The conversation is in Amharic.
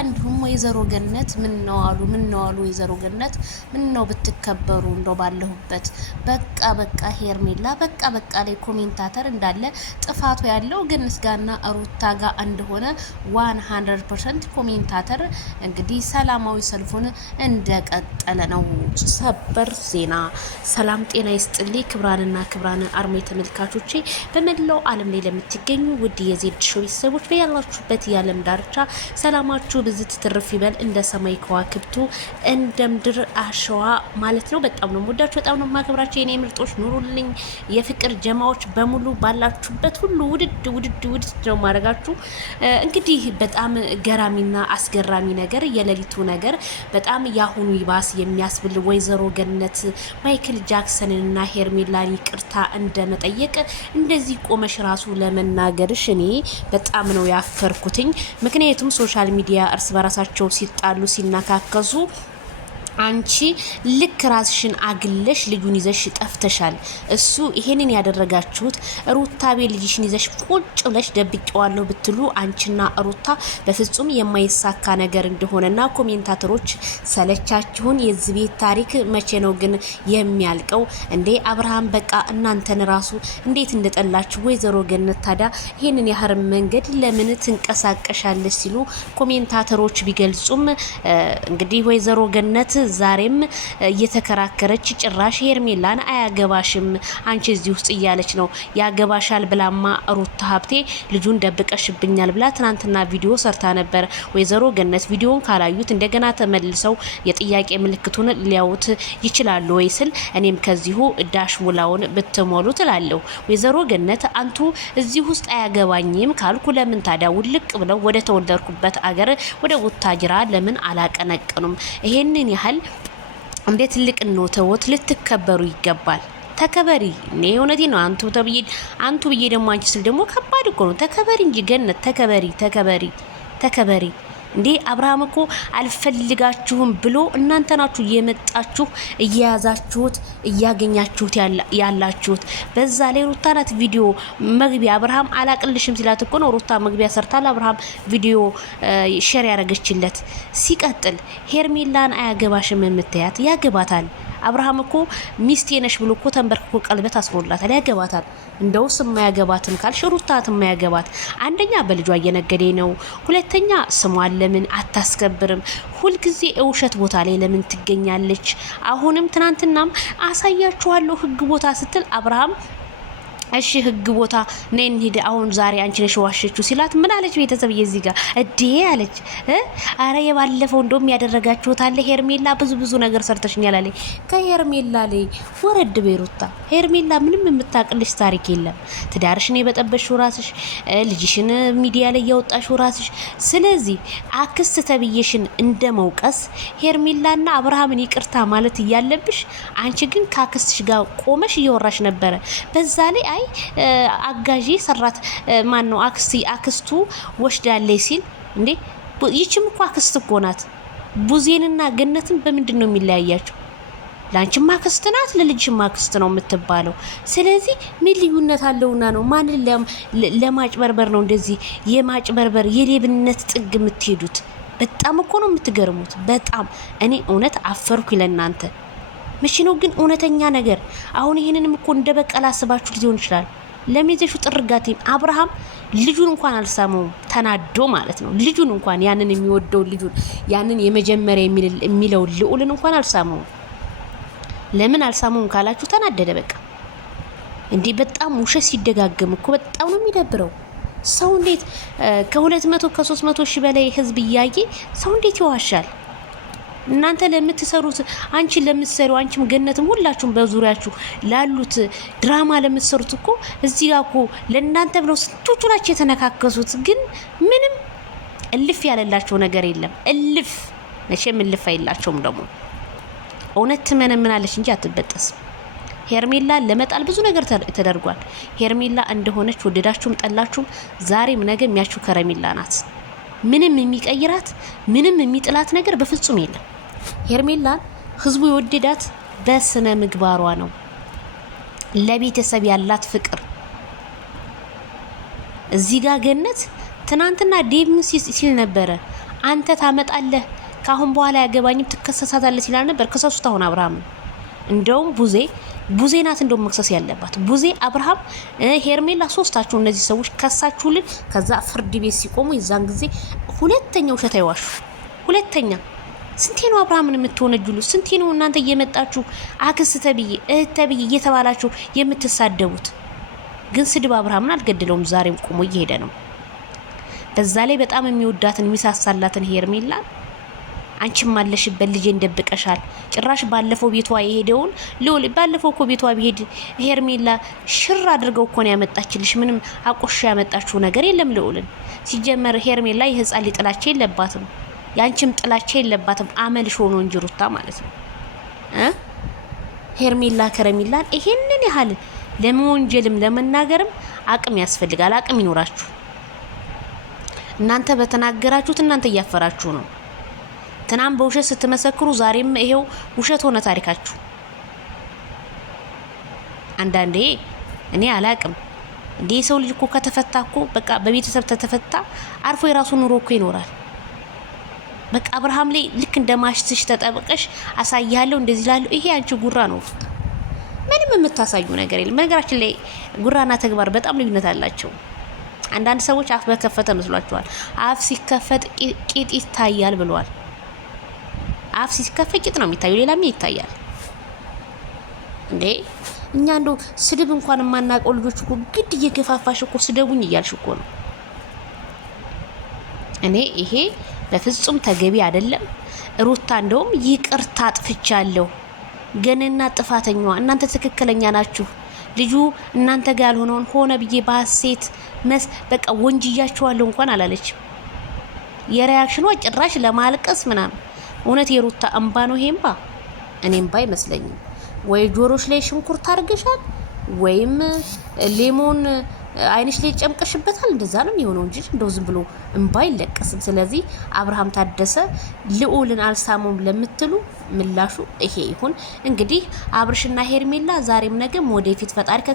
እንዲሁም ወይዘሮ ገነት ምን ነው አሉ ወይዘሮ ገነት ምን ነው ብትከበሩ እንደው ባለሁበት በቃ ሄርሜላ በቃ ላይ ኮሜንታተር እንዳለ ጥፋቱ ያለው ገነት ጋርና ሩታ ጋር እንደሆነ 100% ኮሜንታተር እንግዲህ ሰላማዊ ሰልፉን እንደቀጠለ ነው። ሰበር ዜና። ሰላም ጤና ይስጥልኝ ክብራንና ክብራን አርሜ ተመልካቾቼ በመላው ዓለም ላይ ለምትገኙ ውድ የዜድ ሾው ቤተሰቦች በያላችሁበት የዓለም ዳርቻ ሰላማችሁ ብዝት ትርፍ ይበል እንደ ሰማይ ከዋክብቱ እንደ ምድር አሸዋ ማለት ነው። በጣም ነው ወዳችሁ፣ በጣም ነው ማከብራችሁ የኔ ምርጦች። ኑሩልኝ የፍቅር ጀማዎች በሙሉ ባላችሁበት ሁሉ ውድድ ነው ማድረጋችሁ። እንግዲህ በጣም ገራሚና አስገራሚ ነገር የሌሊቱ ነገር በጣም ያሁኑ ይባስ የሚያስብል ወይዘሮ ገነት ማይክል ጃክሰንና ሄርሜላን ይቅርታ እንደመጠየቅ እንደዚህ ቆመሽ ራሱ ለመናገርሽ እኔ በጣም ነው ያፈርኩትኝ። ምክንያቱም ሶሻል ሚዲያ እርስ በራሳቸው ሲጣሉ ሲነካከሱ አንቺ ልክ ራስሽን አግለሽ ልጁን ይዘሽ ጠፍተሻል። እሱ ይሄንን ያደረጋችሁት ሩታ ቤት ልጅሽን ይዘሽ ቁጭ ብለሽ ደብቄዋለሁ ብትሉ አንቺና ሩታ በፍጹም የማይሳካ ነገር እንደሆነና ኮሜንታተሮች ሰለቻችሁን። የዚህ ቤት ታሪክ መቼ ነው ግን የሚያልቀው እንዴ? አብርሃም በቃ እናንተን ራሱ እንዴት እንደጠላችሁ ወይዘሮ ገነት ታዲያ ይሄንን ያህር መንገድ ለምን ትንቀሳቀሻለች ሲሉ ኮሜንታተሮች ቢገልጹም እንግዲህ ወይዘሮ ገነት ዛሬም እየተከራከረች ጭራሽ ሄርሜላን አያገባሽም አንቺ እዚህ ውስጥ እያለች ነው። ያገባሻል ብላማ ሩታ ሀብቴ ልጁን ደብቀሽብኛል ብላ ትናንትና ቪዲዮ ሰርታ ነበር። ወይዘሮ ገነት ቪዲዮን ካላዩት እንደገና ተመልሰው የጥያቄ ምልክቱን ሊያዩት ይችላሉ ወይ ስል እኔም ከዚሁ ዳሽ ሙላውን ብትሞሉ ትላለሁ። ወይዘሮ ገነት አንቱ እዚህ ውስጥ አያገባኝም ካልኩ ለምን ታዲያ ውልቅ ብለው ወደ ተወለድኩበት አገር ወደ ቡታጅራ ለምን አላቀነቀኑም? ይሄንን ያህል እንዴ ትልቅ ነው ተወት፣ ልትከበሩ ይገባል። ተከበሪ። እኔ እውነቴ ነው። አንቱ ብዬ ደግሞ አንቺ ስል ደግሞ ከባድ እኮ ነው። ተከበሪ እንጂ ገነት ተከበሪ። እንዴ አብርሃም እኮ አልፈልጋችሁም ብሎ እናንተ ናችሁ የመጣችሁ እያያዛችሁት እያገኛችሁት ያላችሁት። በዛ ላይ ሩታ ናት ቪዲዮ መግቢያ አብርሃም አላቅልሽም ሲላት እኮ ነው ሩታ መግቢያ ሰርታል አብርሃም ቪዲዮ ሼር ያደረገችለት። ሲቀጥል ሄርሜላን አያገባሽም የምትያት ያገባታል። አብርሃም እኮ ሚስቴ ነሽ ብሎ እኮ ተንበርክኮ ቀለበት አስሮላታል። ያገባታል። እንደውስ የማያገባትም ካልሽ ሩታት የማያገባት አንደኛ በልጇ እየነገደ ነው፣ ሁለተኛ ስሟን ለምን አታስከብርም? ሁልጊዜ ውሸት ቦታ ላይ ለምን ትገኛለች? አሁንም ትናንትናም አሳያችኋለሁ ህግ ቦታ ስትል አብርሃም እሺ ህግ ቦታ ነይ እንሂድ አሁን ዛሬ አንቺ ነሽ ዋሸችው ሲላት ምን አለች? ቤተሰብ እዚህ ጋር እዴ አለች። አረ የባለፈው እንደውም ያደረጋችሁት አለ ሄርሜላ ብዙ ነገር ሰርተሽኛል አለ። ከሄርሜላ ላይ ወረድ በሩታ ሄርሜላ ምንም የምታቅልሽ ታሪክ የለም። ትዳርሽን የበጠበሽው ራስሽ፣ ልጅሽን ሚዲያ ላይ ያወጣሽው ራስሽ። ስለዚህ አክስት ተብዬሽን እንደመውቀስ ሄርሜላና አብርሃምን ይቅርታ ማለት እያለብሽ አንቺ ግን ካክስትሽ ጋር ቆመሽ እያወራሽ ነበረ። በዛ ላይ አጋዢ ሰራት ማን ነው አክስቱ ወሽዳለች ሲል እንዴ ይችም እኮ አክስት እኮ ናት። ቡዜንና ገነትን በምንድን ነው የሚለያያቸው? ላንቺም አክስት ናት ለልጅሽም አክስት ነው የምትባለው። ስለዚህ ምን ልዩነት አለውና ነው ማንን ለማጭበርበር ነው እንደዚህ የማጭበርበር የሌብነት ጥግ የምትሄዱት? በጣም እኮ ነው የምትገርሙት። በጣም እኔ እውነት አፈርኩ ለናንተ። መቼ ነው ግን እውነተኛ ነገር? አሁን ይሄንንም እኮ እንደ በቀል አስባችሁ ሊሆን ይችላል። ለሚዜሹ ጥርጋቴ አብርሃም ልጁን እንኳን አልሳመውም ተናዶ ማለት ነው። ልጁን እንኳን ያንን የሚወደው ልጁን ያንን የመጀመሪያ የሚለው ልዑልን እንኳን አልሳመውም። ለምን አልሳመውም ካላችሁ ተናደደ በቃ። እንዴ በጣም ውሸት ሲደጋገም እኮ በጣም ነው የሚደብረው። ሰው እንዴት ከ200 ከ300 ሺህ በላይ ህዝብ እያየ ሰው እንዴት ይዋሻል? እናንተ ለምትሰሩት አንቺ ለምትሰሩ አንቺም ገነትም ሁላችሁም በዙሪያችሁ ላሉት ድራማ ለምትሰሩት እኮ እዚህ ጋር እኮ ለእናንተ ብለው ስንቶቹ ናቸው የተነካከሱት። ግን ምንም እልፍ ያለላቸው ነገር የለም። መቼም እልፍ አይላቸውም። ደግሞ እውነት ትመነምናለች እንጂ አትበጠስም። ሄርሜላ ለመጣል ብዙ ነገር ተደርጓል። ሄርሜላ እንደሆነች ወደዳችሁም ጠላችሁም ዛሬም ነገ የሚያችሁ ከረሜላ ናት። ምንም የሚቀይራት ምንም የሚጥላት ነገር በፍጹም የለም። ሄርሜላን ህዝቡ የወደዳት በስነ ምግባሯ ነው። ለቤተሰብ ያላት ፍቅር እዚህ ጋር ገነት ትናንትና ዴቭ ሲል ነበረ አንተ ታመጣለህ ካሁን በኋላ ያገባኝም ትከሰሳታለህ ሲላል ነበር። ከሰሱት አሁን አብርሃም እንደውም ቡዜ ናት እንደውም መክሰስ ያለባት ቡዜ፣ አብርሃም፣ ሄርሜላ ሶስታችሁ እነዚህ ሰዎች ከሳችሁልን። ከዛ ፍርድ ቤት ሲቆሙ የዛን ጊዜ ሁለተኛ ውሸት አይዋሹ። ሁለተኛ ስንቴ ነው አብርሃምን የምትወነጅሉ? ስንቴ ነው እናንተ እየመጣችሁ አክስት ተብዬ እህት ተብዬ እየተባላችሁ የምትሳደቡት? ግን ስድብ አብርሃምን አልገደለውም። ዛሬም ቆሞ እየሄደ ነው። በዛ ላይ በጣም የሚወዳትን የሚሳሳላትን ሄርሜላ አንቺም አለሽበት ልጄን ደብቀሻል። ጭራሽ ባለፈው ቤቷ የሄደውን ልዑል ባለፈው እኮ ቤቷ ቢሄድ ሄርሜላ ሽር አድርገው እኮ ነው ያመጣችልሽ። ምንም አቆሻ ያመጣችው ነገር የለም ልዑልን። ሲጀመር ሄርሜላ የህፃን ጥላቻ የለባትም፣ ያንቺም ጥላቻ የለባትም። አመልሽ ሆኖ እንጂ ሩታ ማለት ነው ሄርሜላ ከረሜላን ይሄንን ያህል ለመወንጀልም ለመናገርም አቅም ያስፈልጋል። አቅም ይኖራችሁ። እናንተ በተናገራችሁት እናንተ እያፈራችሁ ነው። ትናንት በውሸት ስትመሰክሩ ዛሬም ይሄው ውሸት ሆነ ታሪካችሁ። አንዳንዴ እኔ አላቅም እንዴ ሰው ልጅ እኮ ከተፈታ እኮ በቃ በቤተሰብ ተተፈታ አርፎ የራሱ ኑሮ እኮ ይኖራል። በቃ አብርሃም ላይ ልክ እንደማሽትሽ ተጠበቀሽ አሳያለሁ እንደዚህ ላለው ይሄ አንቺ ጉራ ነው። ምንም የምታሳዩ ነገር የለም። በነገራችን ላይ ጉራና ተግባር በጣም ልዩነት አላቸው። አንዳንድ ሰዎች አፍ በከፈተ መስሏቸዋል። አፍ ሲከፈት ቂጥ ይታያል ብለዋል። አፍ ሲከፈት ቂጥ ነው የሚታየው፣ ሌላ ምን ይታያል እንዴ? እኛ እንደው ስድብ እንኳን የማናውቀው ልጆች እኮ ግድ እየገፋፋሽ እኮ ስደቡኝ እያልሽ እኮ ነው። እኔ ይሄ በፍጹም ተገቢ አይደለም። ሩታ እንደውም ይቅርታ አጥፍቻለሁ፣ ገነና ጥፋተኛዋ እናንተ ትክክለኛ ናችሁ፣ ልጁ እናንተ ጋር ያልሆነውን ሆነ ብዬ በሐሴት በቃ ወንጅያችኋለሁ እንኳን አላለችም። የሪያክሽኗ ጭራሽ ለማልቀስ ምናምን። እውነት የሩታ እንባ ነው ይሄ እንባ? እኔ እንባ አይመስለኝም። ወይ ጆሮሽ ላይ ሽንኩርት አድርገሻል ወይም ሌሞን አይንሽ ላይ ጨምቀሽበታል። እንደዛ ነው የሚሆነው እንጂ እንደው ዝም ብሎ እንባ አይለቀስም። ስለዚህ አብርሃም ታደሰ ልዑልን አልሳሙም ለምትሉ ምላሹ ይሄ ይሁን። እንግዲህ አብርሽና ሄርሜላ ዛሬም ነገም ወደፊት ፈጣሪ